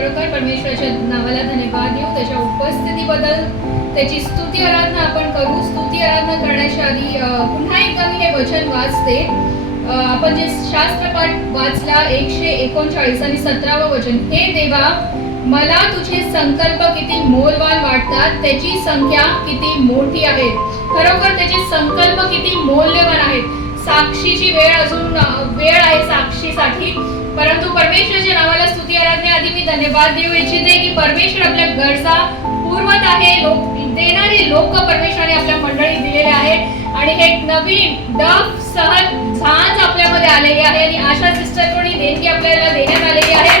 खरोखर परमेश्वराच्या नावाला धन्यवाद देऊ, त्याच्या उपस्थितीबद्दल त्याची स्तुती आराधना आपण करू. स्तुती आराधना करण्याच्या आधी पुन्हा एकदा मी हे वचन वाचते. आपण जे शास्त्रपाठ वाचला 139 आणि 17वे वचन. हे देवा, मला तुझे संकल्प किती मोलवान वाटतात, त्याची संख्या किती मोठी आहे. खरोखर त्याचे संकल्प किती मौल्यवान आहेत. साक्षीची अजून वेळ आहे साक्षीसाठी, परंतु परमेश्वराच्या नावाला स्तुती आराधनेआधी मी धन्यवाद देऊ इच्छिते की परमेश्वर आपल्या गरजा पुरवत आहे. देणारे लोक परमेश्वराने आपल्या मंडळीत दिलेले आहे आणि हे नवीन डब झांज आपल्यामध्ये आलेली आहे आणि आशा सिस्टरकडून देणगी आपल्याला देण्यात आलेली आहे.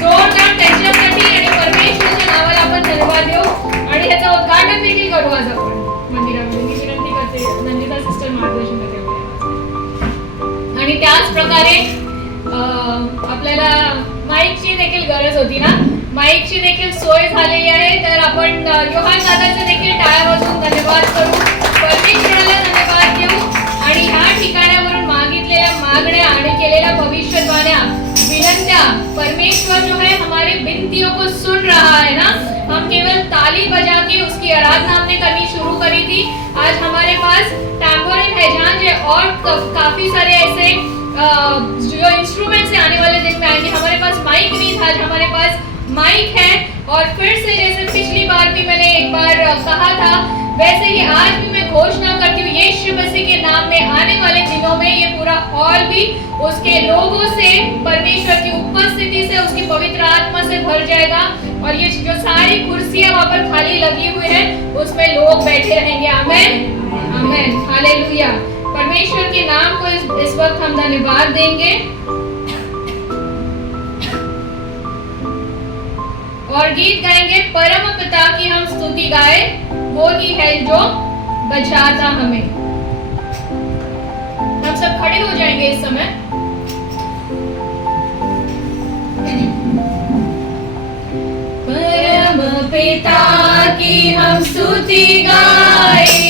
जोरदार त्यांच्यासाठी आणि परमेश्वराच्या नावाला आपण धन्यवाद देऊ आणि ह्याचं उद्घाटन देखील करू आज आपण मंदिरामध्ये. मी विनंती करते, नंदिता सिस्टर मार्गदर्शन करते आणि त्याच प्रकारे आपल्याला माईकची देखील गरज होती ना. माईकची देखील सोय झालेली आहे, तर आपण योहान दादाचे देखील टाळ्या वाजवून धन्यवाद करू, परमेश्वराला धन्यवाद देऊ आणि ह्या ठिकाणावरून मागितलेल्या मागण्या आणि केलेल्या भविष्यवाण्या विनंत्या परमेश्वर जो है हमारे विनतियों को सुन रहा है ना. हम केवल ताली बजा के उसकी आराधना हमने करनी शुरू करी थी. आज हमारे पास टैम्पोरिन है जहाँ और काफी सारे ऐसे जो इंस्ट्रूमेंट्स हैं आने वाले दिन में आएंगे. हमारे पास माइक नहीं था, आज हमारे पास माइक है और फिर से जैसे पिछली बार भी मैंने एक बार कहा था वैसे ही आज भी मैं घोषणा करती हूँ यीशु मसीह के नाम में आने वाले दिनों में ये पूरा हॉल भी उसके लोगों से, परमेश्वर की उपस्थिति से, उसकी पवित्र आत्मा से भर जाएगा और ये जो सारी कुर्सियां वहाँ पर खाली लगी हुई हैं उसमें लोग बैठे रहेंगे. आमेन आमेन हालेलुया. परमेश्वर के नाम को इस वक्त हम धन्यवाद देंगे और गीत गाएंगे. परम पिता की हम स्तुति गाए, वो ही है जो बचाता हमें. हम सब खड़े हो जाएंगे इस समय. परम पिता की हम स्तुति गाए,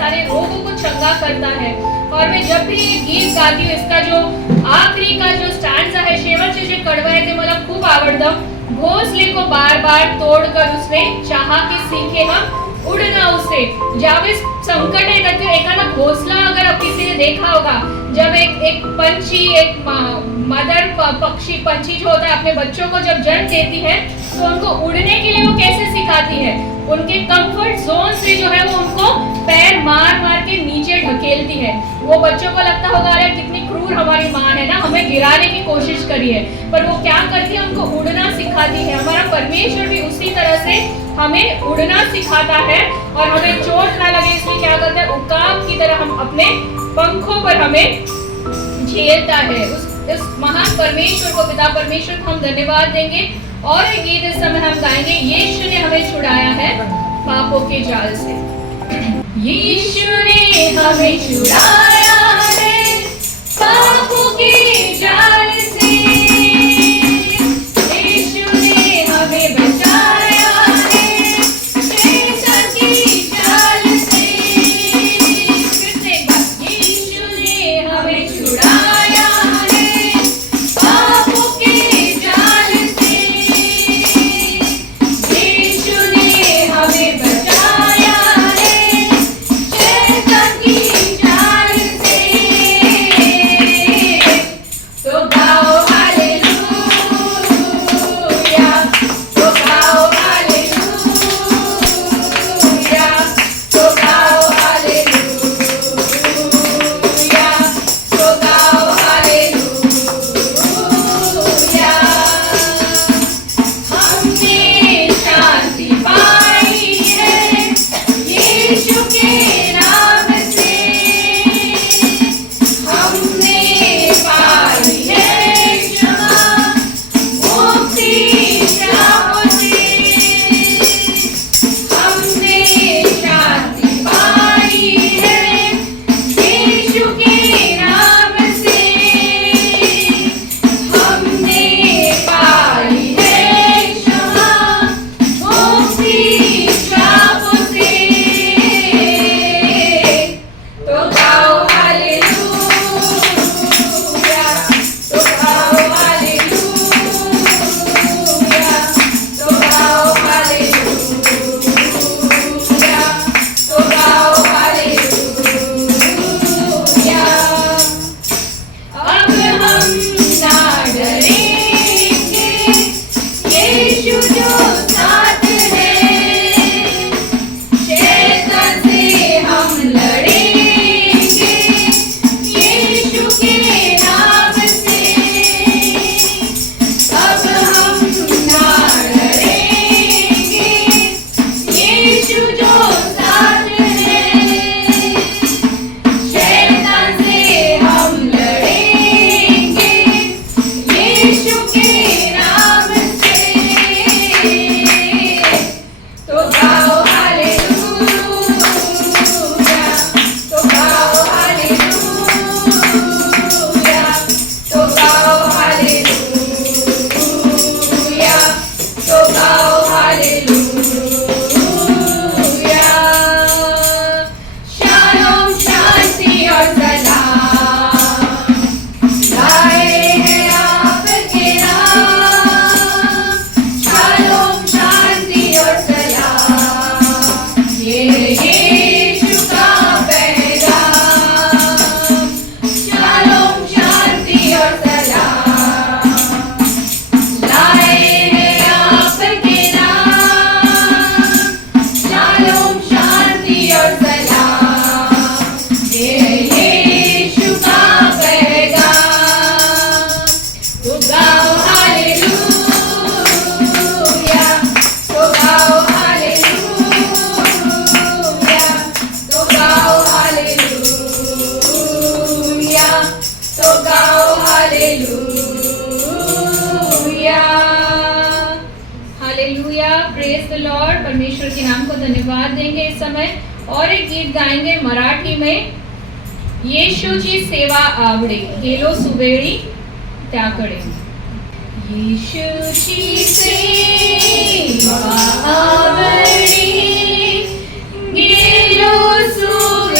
सारे रोगों को चंगा करता है। और मैं जब भी ये गीत गाती हूँ, इसका जो आखरी का जो स्टैंजा है, शेवटचे जे कडवं आहे ते मला खूप आवडतं। घोंसले को बार बार तोड़कर उसने चाहा कि सीखे हम उड़ना उससे। ज्यावेळेस संकट येतात तो एखादा घोंसला अगर आप किसी ने देखा होगा, जब एक पंछी, एक मदर पक्षी पंछी जो होता है अपने बच्चों को जब जन्म देती है तो उनको उड़ने के लिए वो कैसे सिखाती है, उनके कंफर्ट जोन से जो है वो उनको पैर मार मार के नीचे ढकेलती है। वो बच्चों को लगता होगा अरे कितनी क्रूर हमारी माँ है ना, हमें गिराने की कोशिश करी है, पर वो क्या करती है, उनको उड़ना सिखाती है। हमारा परमेश्वर भी उसी तरह से हमें उड़ना सिखाता है और हमें चोट ना लगे इसलिए क्या करता है, उकाब की तरह हम अपने पंखों पर हमें झेलता है। उस महान परमेश्वर को, पिता परमेश्वर को हम धन्यवाद देंगे। और एक गीत इस समय हम गाएंगे, यीशु ने हमें छुड़ाया है पापों के जाल से। यीशु ने हमें छुड़ाया है पापों के जाल से, यीशु ने हमें बचाया है शैतान की चाल से। फिर से एक बार, यीशु ने हमें छुड़ाया है पापों के जाल से, यीशु ने हमें बचाया है शैतान की चाल से। तो गाओ हालेलुया, तो गाओ हालेलुया, तो गाओ हालेलुया, तो गाओ हालेलुया। हमने शांति पाई है यीशु के नाम से, हमने पाई है क्षमा मुक्ति शाप से, हमने शांति पाई है यीशु के नाम से, हमने पाई है क्षमा मुक्ति शाप से। तो गाओ हालेलुया, तो गाओ हालेलुया, तो गाओ हालेलुया, तो गाओ हालेलुया। अब हम ना डरेंगे, यीशु जो साथ है, शैतान से हम लड़ेंगे यीशु के नाम से। अब हम ना डरेंगे, यीशु जो साथ है, शैतान से हम लड़ेंगे यीशु के नाम से। तो गाओ हालेलुया, तो गाओ हालेलुया, तो गाओ हालेलुया, तो गाओ हालेलुया। शालोम, शांति और सलाम लाए हैं आपके नाम, शालोम, शांति और सलाम, ये यीशु का पैगाम। शालोम, शांति और सलाम लाए हैं आपके नाम, शालोम, शांति और सलाम, ये यीशु का पैगाम। तो गाओ हालेलुया, तो गाओ हालेलुया, तो गाओ हालेलुया, तो गाओ hallelujah. Hallelujah, praise the Lord. परमेश्वर के नाम को धन्यवाद देंगे इस समय। और एक गीत गाएंगे मराठी में, येशूची सेवा आवडे गेलो सुवेळी त्याकडे। येशूची सेवा आवडे गेलो सुवेळी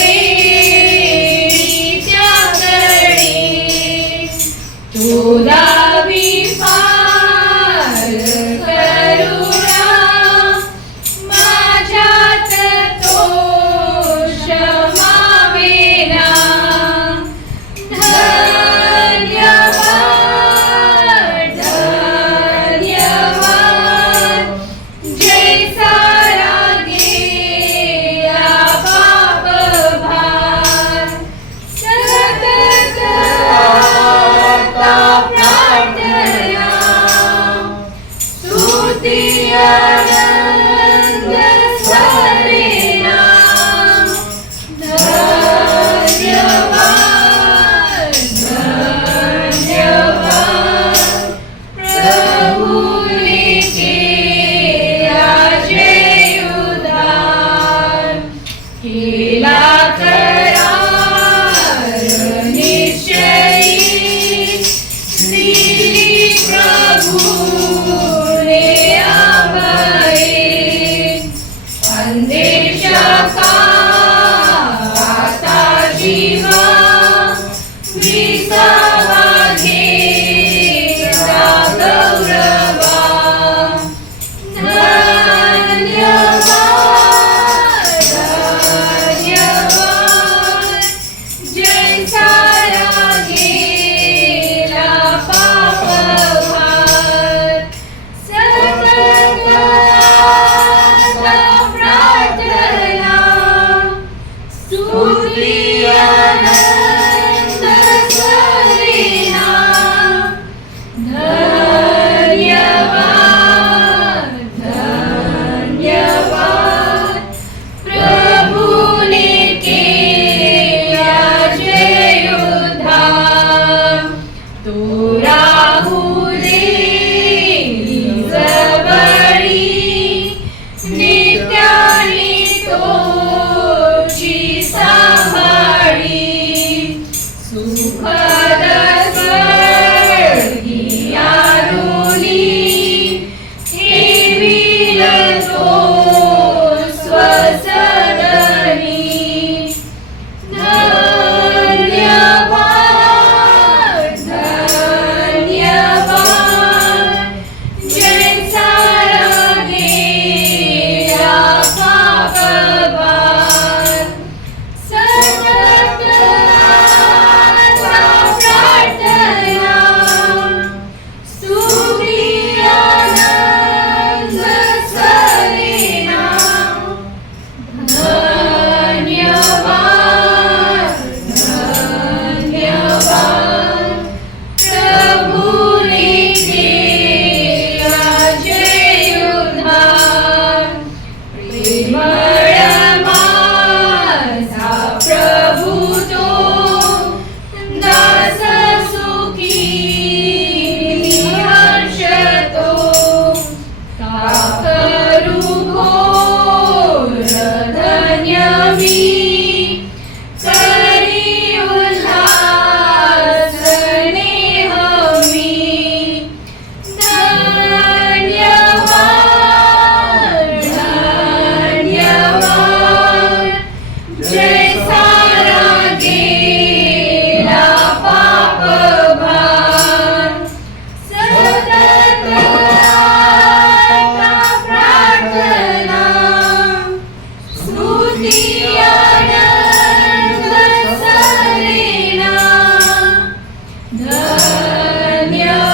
धन्यवाद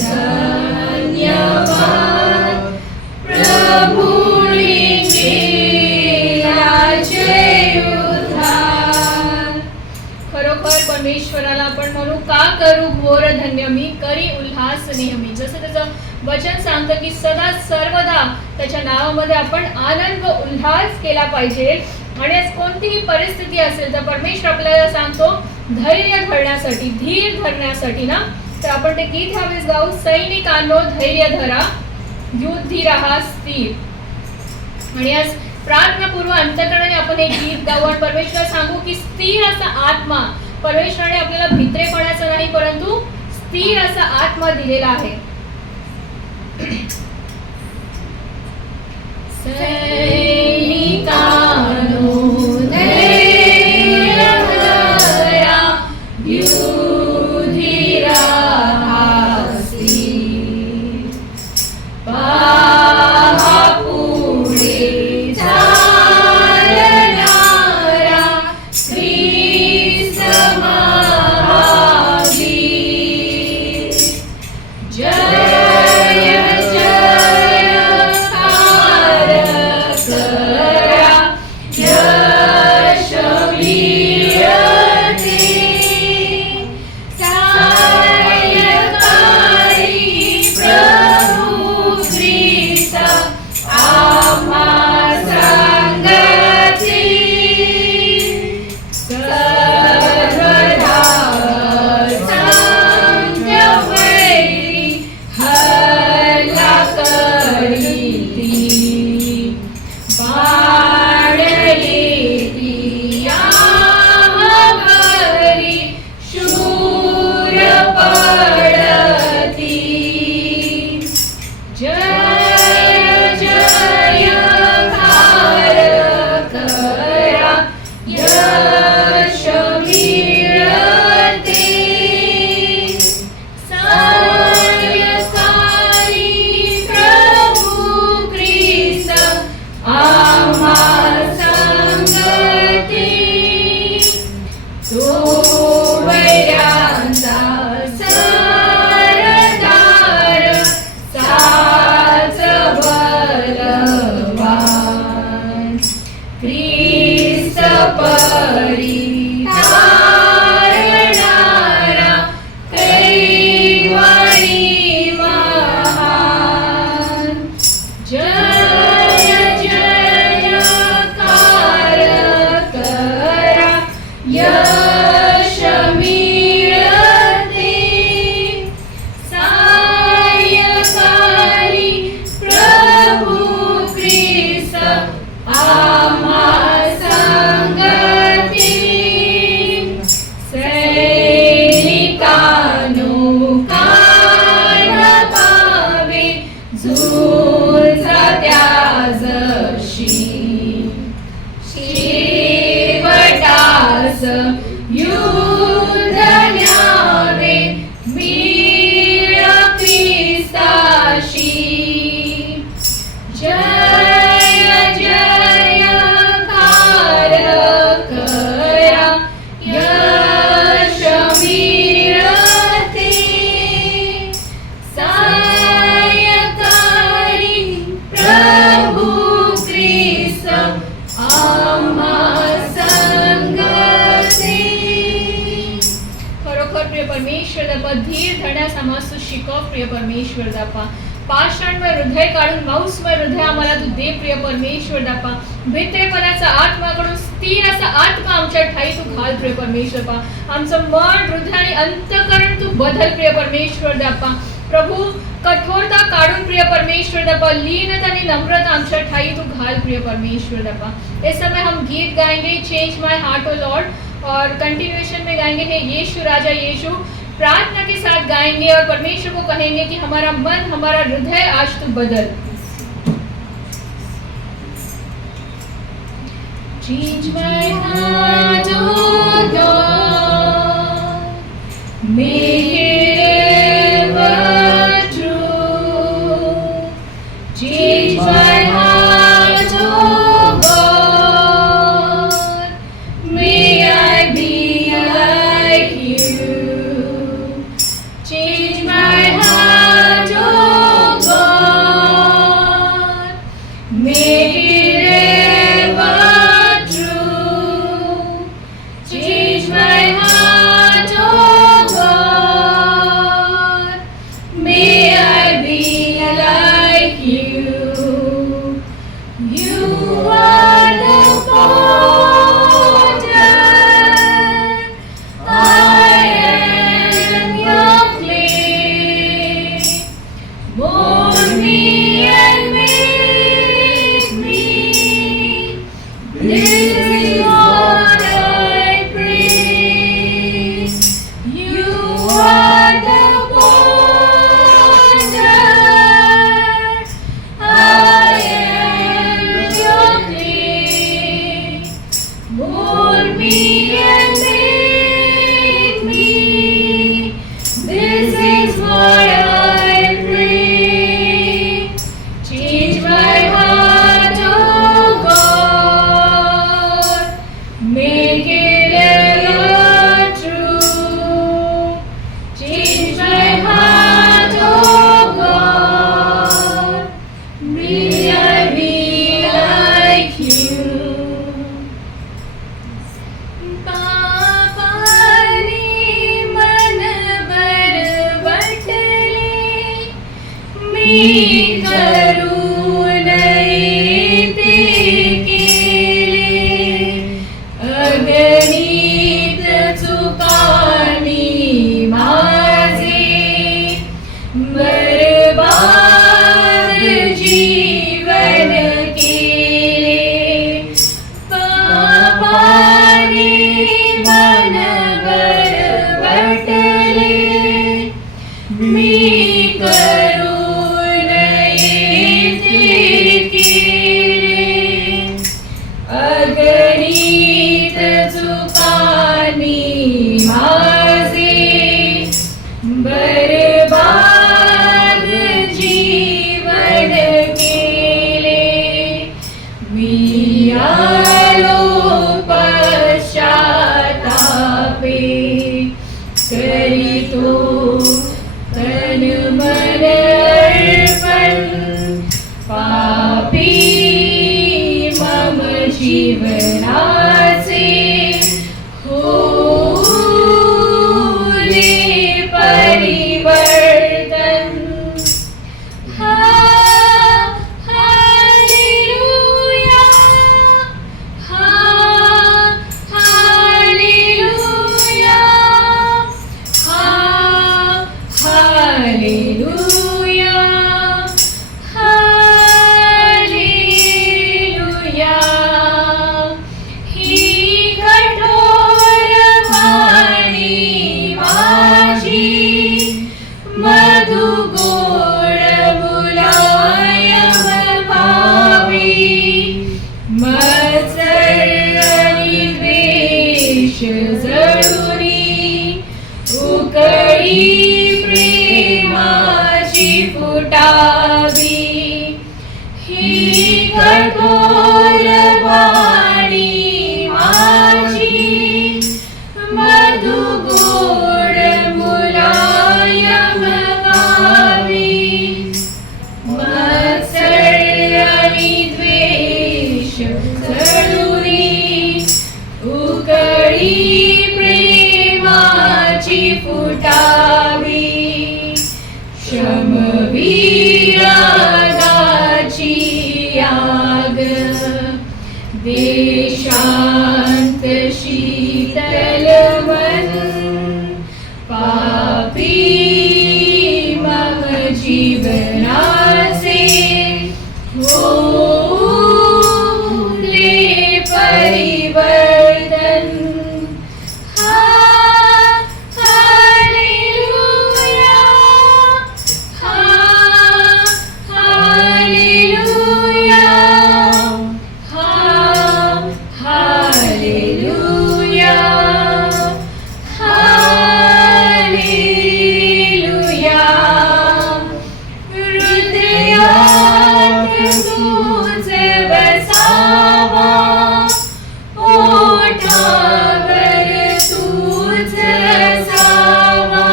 धन्यवाद प्रभुनी केलाचे उद्धार. खरोखर परमेश्वराला आपण म्हणू, का करू घोर धन्य मी, करी उल्हास नेहमी. जसं त्याचं वचन सांगतं की सदा सर्वदा त्याच्या नावामध्ये आपण आनंद उल्हास केला पाहिजे. आणि आज कोणतीही परिस्थिती असेल तर परमेश्वर आपल्याला सांगतो धैर्य धरण्यासाठी, धीर धरण्यासाठी ना. तर आपण ते गीत ह्यावेळेस गाऊ. सैनिकांनो धैर्य धरा, युद्धी राहा स्थिर. आणि आज प्रार्थनापूर्व अंतकरणाने आपण हे गीत गाऊ आणि परमेश्वराला सांगू की स्थिर असा आत्मा परमेश्वराने आपल्याला भित्रेपणाचा नाही परंतु स्थिर असा आत्मा दिलेला आहे. सैनिकांनो धैर्य धरा, युद्धी राहा स्थिर. पहा पुढे चालणारा ख्रिस्त महावीर. जय प्रिय परमेश्वर दापा. पाषाणमय हृदय काढून मांसमय हृदय आम्हाला तू दे प्रिय परमेश्वर दापा. भित्रेपणाचा आत्माकडून स्थिर असा आत्मा आमच्या ठाई तू घाल प्रिय परमेश्वर पा. आमचं मन, हृदय आणि अंतःकरण तू बदल प्रिय परमेश्वर दापा. प्रभु कठोरता काढून प्रिय परमेश्वर दापा, लीनता आणि नम्रता आमच्या ठाई तू घाल प्रिय परमेश्वर दापा. इस समय हम गीत गाएंगे चेंज माय हार्ट ओ लॉर्ड, और कंटिन्यूएशन में गाएंगे हे यीशु राजा यीशु. प्रार्थना के साथ गाएंगे और परमेश्वर को कहेंगे कि हमारा मन, हमारा हृदय आज तू बदल. Change my heart, oh Lord, make it ever true. Change my heart, oh God, may I be like you. करून येते केले अगणित चुकानी माझे बरबाद जीवन केले पापाने मन बरबटले मी करून येते केले अगणित चुकानी माझे बरबाद जीवन केले मी आलो पश्चातापे करीतो तन मन अर्पण पापी मम जीवनाचे होऊ दे परिवर्तन हालेलुया हालेलुया हालेलुया हालेलुया ही कठोर वाणी माझी मधु गोड मुलायम भावी मत्सर आणि द्वेष जळुनी उकळी प्रेमाची फुटावी ही कठोर वाणी माझी मधु गोड मुलायम भावी मत्सर आणि द्वेष जळुनी उकळी प्रेमाची फुटावी शमविरागाची आग देशांत शीतल मन पापी मम जीवनाचे होऊ दे परिवर्तन हालेलुया हालेलुया हालेलुया हालेलुया हृदयात तूच बसावा ओठावर तूच असावा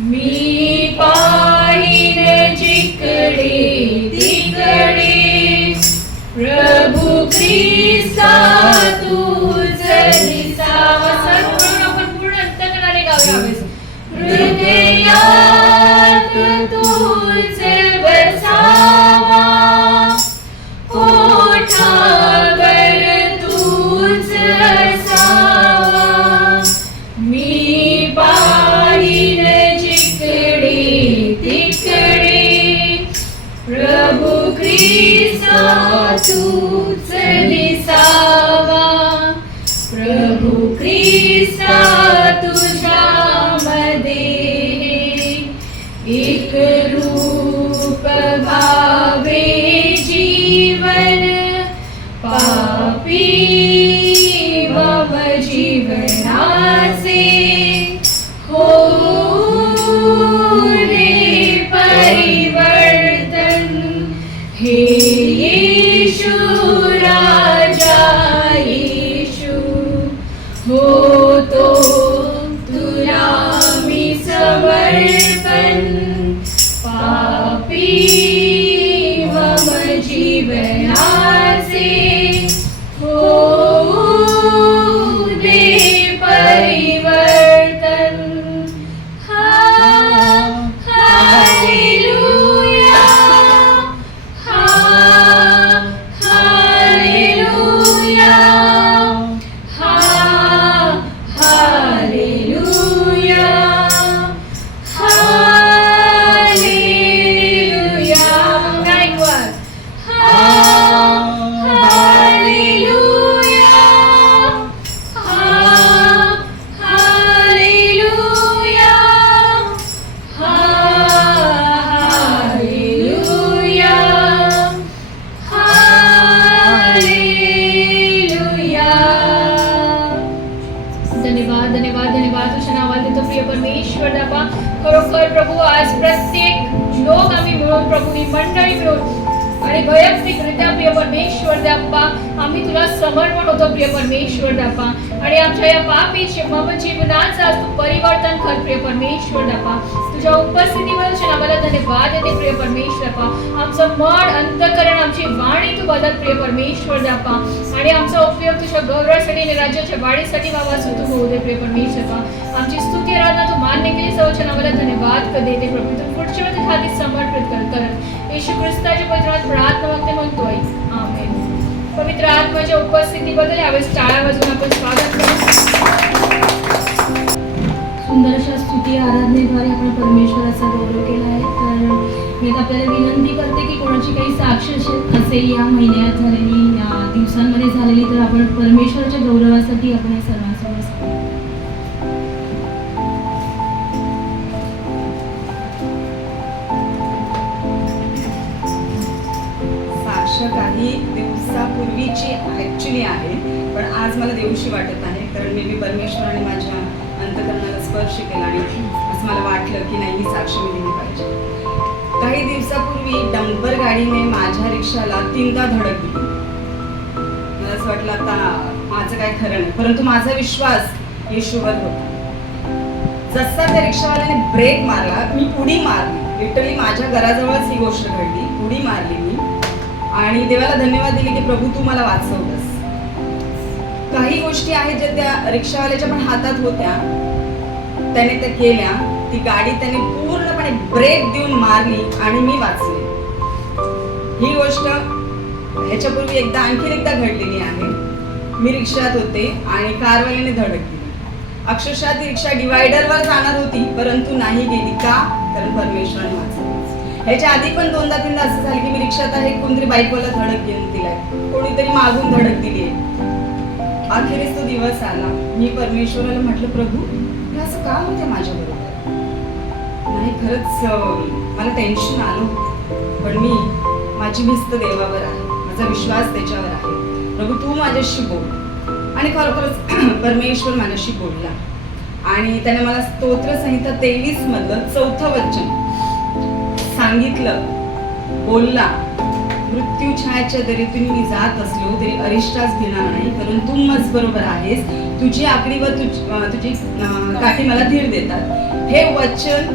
मी पाहिन जिकडे तिकडे प्रभु ख्रिस्ता तूच दिसावा सर्वजण आपण पूर्ण अंतकरणाने गाऊया हृदयात तूच बसावा ओठावर तूच असावा मी पाहिन जिकडे तिकडे प्रभु ख्रिस्ता तूच दिसावा प्रभु ख्रिस्ता तुझ्यामध्ये एक रूप भावे जीवन पापी मम जीवनाचे होऊ दे परिवर्तन हे येशू राजा येशू होतो तुला मी समर्पण पापी मम जीवनाचे होऊ दे परिवर्तन हालेलुया परमेश्वर बापा. खरोखर प्रभू आज प्रत्येक लोक आम्ही मिळून प्रभू ही मंडळी मिळून आणि वैयक्तिकरित्या प्रिय परमेश्वर बाप्पा आम्ही तुला समर्पण होतो प्रिय परमेश्वर बाप्पा. आणि आमच्या या पापी जीवनाचा तू परिवर्तन कर प्रिय परमेश्वर बाप्पा. तुझ्या उपस्थितीबद्दल आम्हाला धन्यवाद देते प्रिय परमेश्वर बाप्पा. आमचं मन अंतकरण आमची वाणी तू बदल प्रिय परमेश्वर बाप्पा. आणि आमचा उपयोग तुझ्या गौरवासाठी आणि राज्याच्या वाढीसाठी बाबा तू होऊ दे प्रिय परमेश्वर बाप्पा. आमची स्तुती आराधना तू मान्य केली सवचन आम्हाला धन्यवाद देते प्रभू. तू पुढच्या वेळी खाली समर्पित कर येशू ख्रिस्ताच्या पवित्रात प्रार्थना मागते म्हणतोय आमेन. पवित्र आत्म्याच्या उपस्थितीबद्दल यावेळेस टाळ्या वाजवून आपण स्वागत करू. सुंदर अशा स्तुती आराधनेद्वारे आपण परमेश्वराचा गौरव केला आहे. तर मी आता आपल्याला विनंती करते की कोणाची काही साक्ष असेल या महिन्यात झालेली या दिवसांमध्ये झालेली तर आपण परमेश्वराच्या गौरवासाठी आपण हे सर्वांसमोर सांगू. काही दिवसापूर्वीची ॲक्च्युली आहे, पण आज मला देऊशी वाटत आहे, कारण मी परमेश्वराने माझ्या अंतकरणाला स्पर्श केला आणि असं मला वाटलं की नाही ही साक्ष मी दिली पाहिजे. काही दिवसापूर्वी डंपर गाडीने माझ्या रिक्षाला 3दा धडक दिली. मला असं वाटलं आता माझं काय खरं नाही, परंतु माझा विश्वास येशूवर होता. जसा त्या रिक्षावाल्याने ब्रेक मारला मी उडी मारली. लिटरली माझ्या घराजवळच ही गोष्ट घडली. उडी मारली मी आणि देवाला धन्यवाद दिले की प्रभू तू मला वाचवतस. काही गोष्टी आहेत ज्या त्या रिक्षावाल्याच्या पण हातात होत्या, त्याने त्या केल्या. ती गाडी त्याने पूर्णपणे ब्रेक देऊन मारली आणि मी वाचले. ही गोष्ट ह्याच्यापूर्वी आणखीन एकदा घडलेली आहे. मी रिक्षात होते आणि कारवाल्याने धडक दिली. अक्षरशः ती रिक्षा डिवायडरवर जाणार होती, परंतु नाही गेली. का? कारण परमेश्वराने वाचवलं. ह्याच्या आधी पण 2दा-3दा असं झालं की मी रिक्षात आहे, कोणतरी बाईकवाला धडक घेऊन दिलाय, कोणीतरी मागून धडक दिली आहे. अखेरीस तो दिवस आला. मी परमेश्वराला म्हटलं प्रभू हे असं का होते माझ्याबरोबर? नाही खरंच मला टेन्शन आलं होतं, पण मी माझी भिस्त देवावर आहे, माझा विश्वास त्याच्यावर आहे. प्रभू तू माझ्याशी बोल. आणि खरोखरच परमेश्वर माझ्याशी बोलला आणि त्याने मला स्तोत्रसंहिता 23 मधलं 4थं वचन सांगितलं, बोलला. मृत्यू छायाच्या दरीतून मी जात असलो तरी अरिष्टास भिणार नाही, कारण तू मज बरोबर आहेस. तुझी आकडी व तुझी काठी मला धीर देतात. हे वचन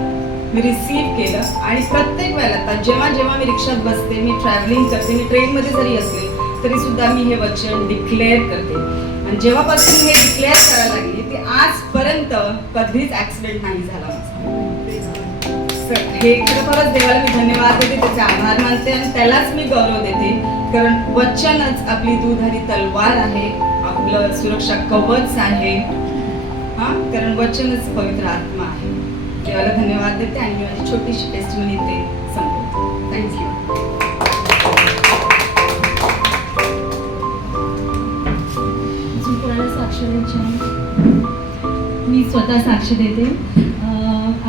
मी रिसीव्ह केलं आणि प्रत्येक वेळेला आता जेव्हा जेव्हा मी रिक्षात बसते, मी ट्रॅव्हलिंग करते, मी ट्रेनमध्ये जरी असले तरी सुद्धा मी हे वचन डिक्लेअर करते. आणि जेव्हापासून हे डिक्लेअर करायला लागली ते आजपर्यंत कधीच ऍक्सिडेंट नाही झाला माझा. हे खरोखरच देवाला मी धन्यवाद देते, त्याचे आभार मानते आणि त्यालाच मी गौरव देते, कारण वचनच आपली दुधारी तलवार आहे, आपलं सुरक्षा कवच आहे. कारण वचनच पवित्र आत्मा आहे. देवाला धन्यवाद देते आणि मी माझी छोटीशी टेस्टमनी ते संपवते. थँक्यू. कोणाला साक्ष द्यायची? मी स्वतः साक्ष देते.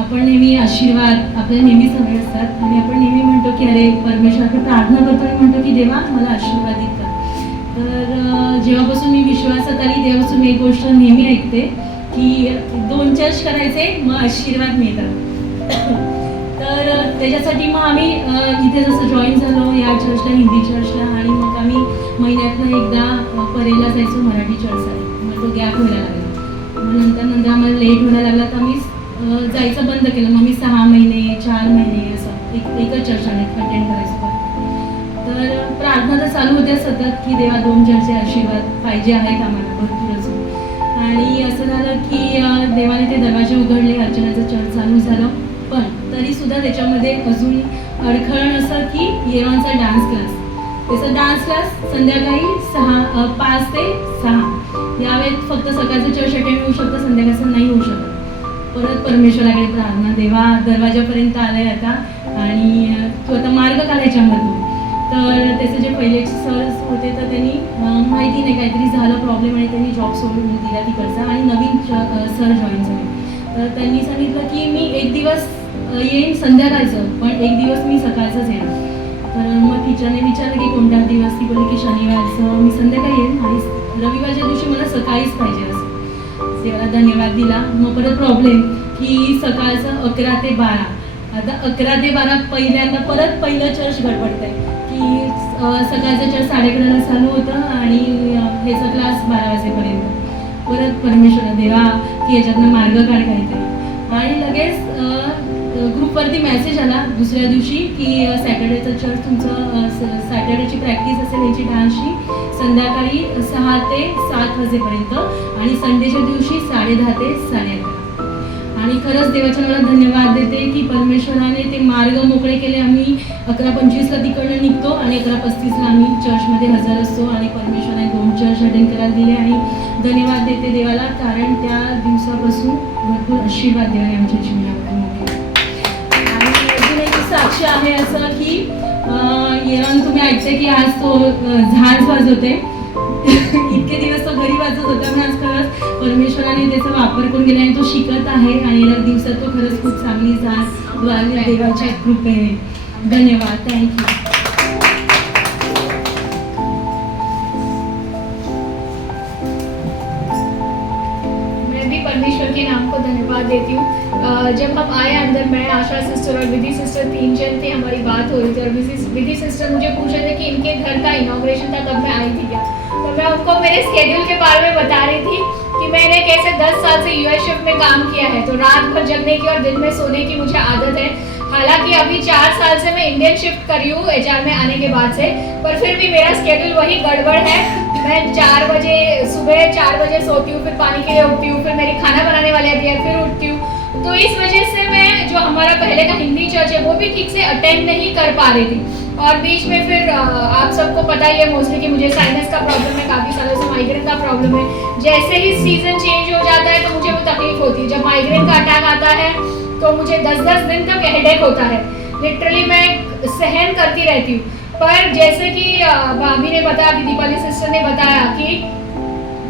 आपण नेहमी आशीर्वाद आपल्याला नेहमीच हवे असतात आणि आपण नेहमी म्हणतो की अरे परमेश्वराकडे प्रार्थना करतो आणि म्हणतो की देवा मला आशीर्वादित कर. तर जेव्हापासून मी विश्वासात आली तेव्हापासून मी एक गोष्ट नेहमी ऐकते की 2 चर्च करायचे मग आशीर्वाद मिळतात. तर त्याच्यासाठी मग आम्ही इथे जसं जॉईन झालो या चर्चला, हिंदी चर्चला, आणि मग आम्ही महिन्यातनं एकदा परेला जायचो मराठी चर्चसाठी. मग तो गॅप व्हायला लागला. मग नंतर आम्हाला लेट व्हायला लागला तर आम्ही जायचं बंद केलं. मग मी 6 महिने 4 महिने असं एकच चर्च अटेंड करायचं. तर प्रार्थना तर चालू होत्या सतत की देवा 2 चर्चचे आशीर्वाद पाहिजे आहेत आम्हाला भरपूर अजून. आणि असं झालं की देवाने ते दरवाजे उघडले, अर्चनाचं चर्च चालू झालं. पण तरीसुद्धा त्याच्यामध्ये अजून अडखळण असं की येरॉनचा डान्स क्लास, त्याचा डान्स क्लास संध्याकाळी 5 ते 6 यावेळेत फक्त सकाळचं चर्च अटेंड होऊ शकतं, संध्याकाळचं नाही होऊ शकत. परत परमेश्वराकडे प्रार्थना, देवा दरवाजापर्यंत आलाय आता आणि तू आता मार्ग काढायच्यामधून. तर त्याचे जे पहिले सर होते तर त्यांनी माहिती नाही काहीतरी झालं प्रॉब्लेम आणि त्यांनी जॉब सोडून दिला तिकडचा आणि नवीन सर जॉईन झाले. तर त्यांनी सांगितलं की मी एक दिवस येईन संध्याकाळचं, पण एक दिवस मी सकाळचंच येणार. तर मग टीचरने विचारलं की कोणत्या दिवस? ती बोलली की शनिवारचं मी संध्याकाळी येईन आणि रविवारच्या दिवशी मला सकाळीच पाहिजे असं. देवाला धन्यवाद दिला. मग परत प्रॉब्लेम की सकाळचं 11 ते 12. आता 11 ते 12 पहिल्यांदा परत पहिलं चर्च गडबडतंय की सकाळचं चर्च 11:30ला चालू होतं आणि ह्याचा क्लास 12 वाजेपर्यंत. परत परमेश्वर देवा की याच्यातनं मार्ग काढ काहीतरी. आणि लगेच ग्रुपवरती मेसेज आला दुसऱ्या दिवशी की सॅटर्डेचं चर्च तुमचं सॅटर्डेची प्रॅक्टिस असेल याची डान्सची संध्याकाळी 6 ते 7 वाजेपर्यंत आणि संडेच्या दिवशी 10:30 ते 11:30. आणि खरंच देवाच्या मला धन्यवाद देते की परमेश्वराने ते मार्ग मोकळे केले. आम्ही 11:25ला तिकडनं निघतो आणि 11:35ला आम्ही चर्चमध्ये हजर असतो आणि परमेश्वराने 2 चर्च अटेंड करायला दिले. आणि धन्यवाद देते देवाला कारण त्या दिवसापासून भरपूर आशीर्वाद देवाने आमच्या जीवनामध्ये मोकळे. आणि अजून एक साक्ष आहे असं की येऊन तुम्ही ऐकते की आज तो झांज वाजवते. इतके दिवस तो घरी वाजत होता पण आज खरंच परमेश्वराने त्याचा वापर करून गेला आणि तो शिकत आहे आणि या दिवसात तो खरंच खूप चांगली झांज वाजवेल देवाच्या कृपेने. धन्यवाद. थँक्यू. परमेश्वर के नाम को धन्यवाद देती हूँ। जब हम आए अंदर, मैं आशा सिस्टर और विधि सिस्टर 3 जन थे, हमारी बात हो रही थी और विधि सिस्टर मुझे पूछ रहे थे कि इनके घर का इनॉग्रेशन था तब मैं आई थी क्या. तो मैं उनको मेरे स्केड्यूल के बारे में बता रही थी कि मैंने कैसे 10 साल से यूएस शिफ्ट में काम किया है, तो रात भर जगने की और दिन में सोने की मुझे आदत है. हालांकि अभी 4 साल से मैं इंडियन शिफ्ट करी हूँ एचआर में आने के बाद से, पर फिर भी मेरा स्केड्यूल वही गड़बड़ है. मैं 4 बजे सुबह 4 बजे सोती हूँ, फिर पानी के लिए उठती हूँ, फिर मेरी खाना बनाने वाली आती है, फिर उठती हूँ. तो इस वजह से मैं जो हमारा पहले का हिंदी चर्च है वो भी ठीक से अटेंड नहीं कर पा रही थी. और बीच में फिर आप सबको पता ही है मोस्टली कि मुझे साइनस का प्रॉब्लम है, काफ़ी सालों से माइग्रेन का प्रॉब्लम है. जैसे ही सीजन चेंज हो जाता है तो मुझे वो तकलीफ होती है. जब माइग्रेन का अटैक आता है तो मुझे 10-10 दिन तक हेडेक होता है. लिटरली मैं सहन करती रहती हूँ. पर जैसे कि भाभी ने बताया, अभी दीपाली सिस्टर ने बताया कि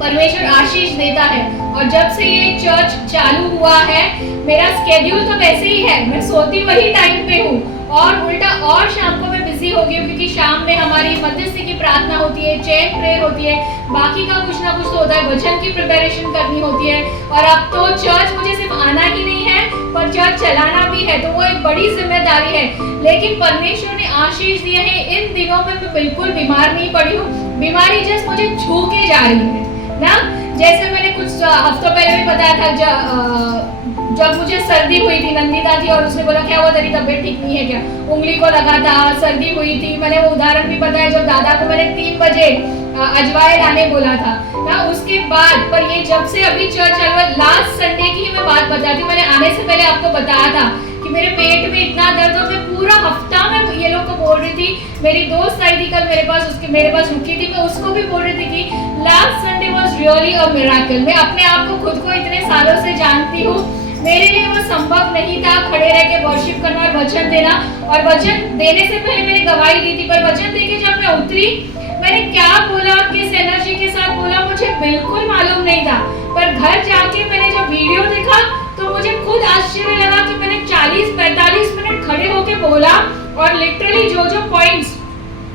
परमेश्वर आशीष देता है. और जब से ये चर्च चालू हुआ है मेरा स्केड्यूल तो वैसे ही है, मैं सोती वही टाइम पे हूँ और उल्टा और शाम को मैं बिजी हो गई हूँ क्योंकि शाम में हमारी मध्यस्थी की प्रार्थना होती है, चेन प्रेयर होती है, बाकी का कुछ ना कुछ तो होता है, वचन की प्रिपरेशन करनी होती है. और अब तो चर्च मुझे सिर्फ आना ही नहीं है पर चर्च चलाना भी है, तो वो एक बड़ी जिम्मेदारी है. लेकिन परमेश्वर ने आशीष दिए हैं. इन दिनों में मैं बिल्कुल बीमार नहीं पड़ी हूँ. बीमारी जस्ट मुझे छू के जा रही है ना. जैसे मैंने कुछ हफ्तों पहले भी बताया था जब मुझे सर्दी हुई थी, नंदिता थी और उसने बोला क्या हुआ तेरी तबीयत ठीक नहीं है क्या, उंगली को लगा था, सर्दी हुई थी. मैंने वो उदाहरण भी बताया जब दादा को मैंने 3 बजे अजवाइन लाने बोला था ना. उसके बाद पर ये जब से अभी चर्च चल रहा है, लास्ट संडे की ही मैं बात बताती हूँ. मैंने आने से पहले आपको बताया था कि मेरे पेट में इतना दर्द हो, मैं पूरा हफ्ता में ये लोग को बोल रही थी. मेरी दोस्त आई थी कल मेरे पास रुकी थी, मैं उसको भी बोल रही थी कि लास्ट संडे वाज रियली अ मिरेकल. मैं अपने आप को खुद को इतने सालों से जानती हूँ, मेरे लिए वो संभव नहीं था खड़े रह के वर्शिप करना और वचन देना. और वचन देने से पहले मैंने गवाही दी थी, पर वचन देके जब मैं उतरी मैंने क्या बोला, किस एनर्जी के साथ बोला मुझे बिल्कुल मालूम नहीं था. पर घर जाके मैंने जब वीडियो देखा तो मुझे खुद आश्चर्य लगा कि मैंने 40-45 मिनट खड़े होके बोला और लिटरली जो पॉइंट्स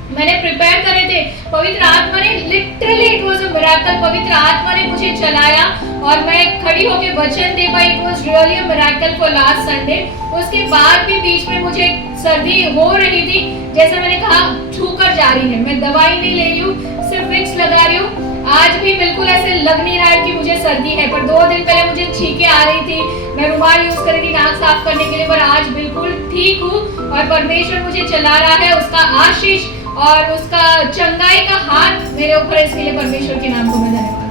मैंने प्रिपेयर करे थे पवित्र आत्मा ने, literally it was a miracle. पवित्र आत्मा ने मुझे चलाया और मैं खड़ी होके वचन दे पाई. इट वाज really a miracle for last Sunday. उसके बाद भी बीच में मुझे सर्दी हो रही थी, जैसा मैंने कहा छूकर जा रही है. मैं दवाई नहीं ले रही हूँ, सिर्फ विक्स लगा रही हूँ. आज भी बिल्कुल ऐसे लग नहीं रहा है कि मुझे सर्दी है, पर 2 दिन पहले मुझे छींकें आ रही थी, मैं रुमाल यूज कर रही थी नाक साफ करने के लिए, पर आज बिल्कुल ठीक हूँ. और परमेश्वर मुझे चला रहा है, उसका आशीष और उसका चंगाई का हाथ मेरे ऊपर, इसके लिए परमेश्वर के नाम को मैं धन्यवाद.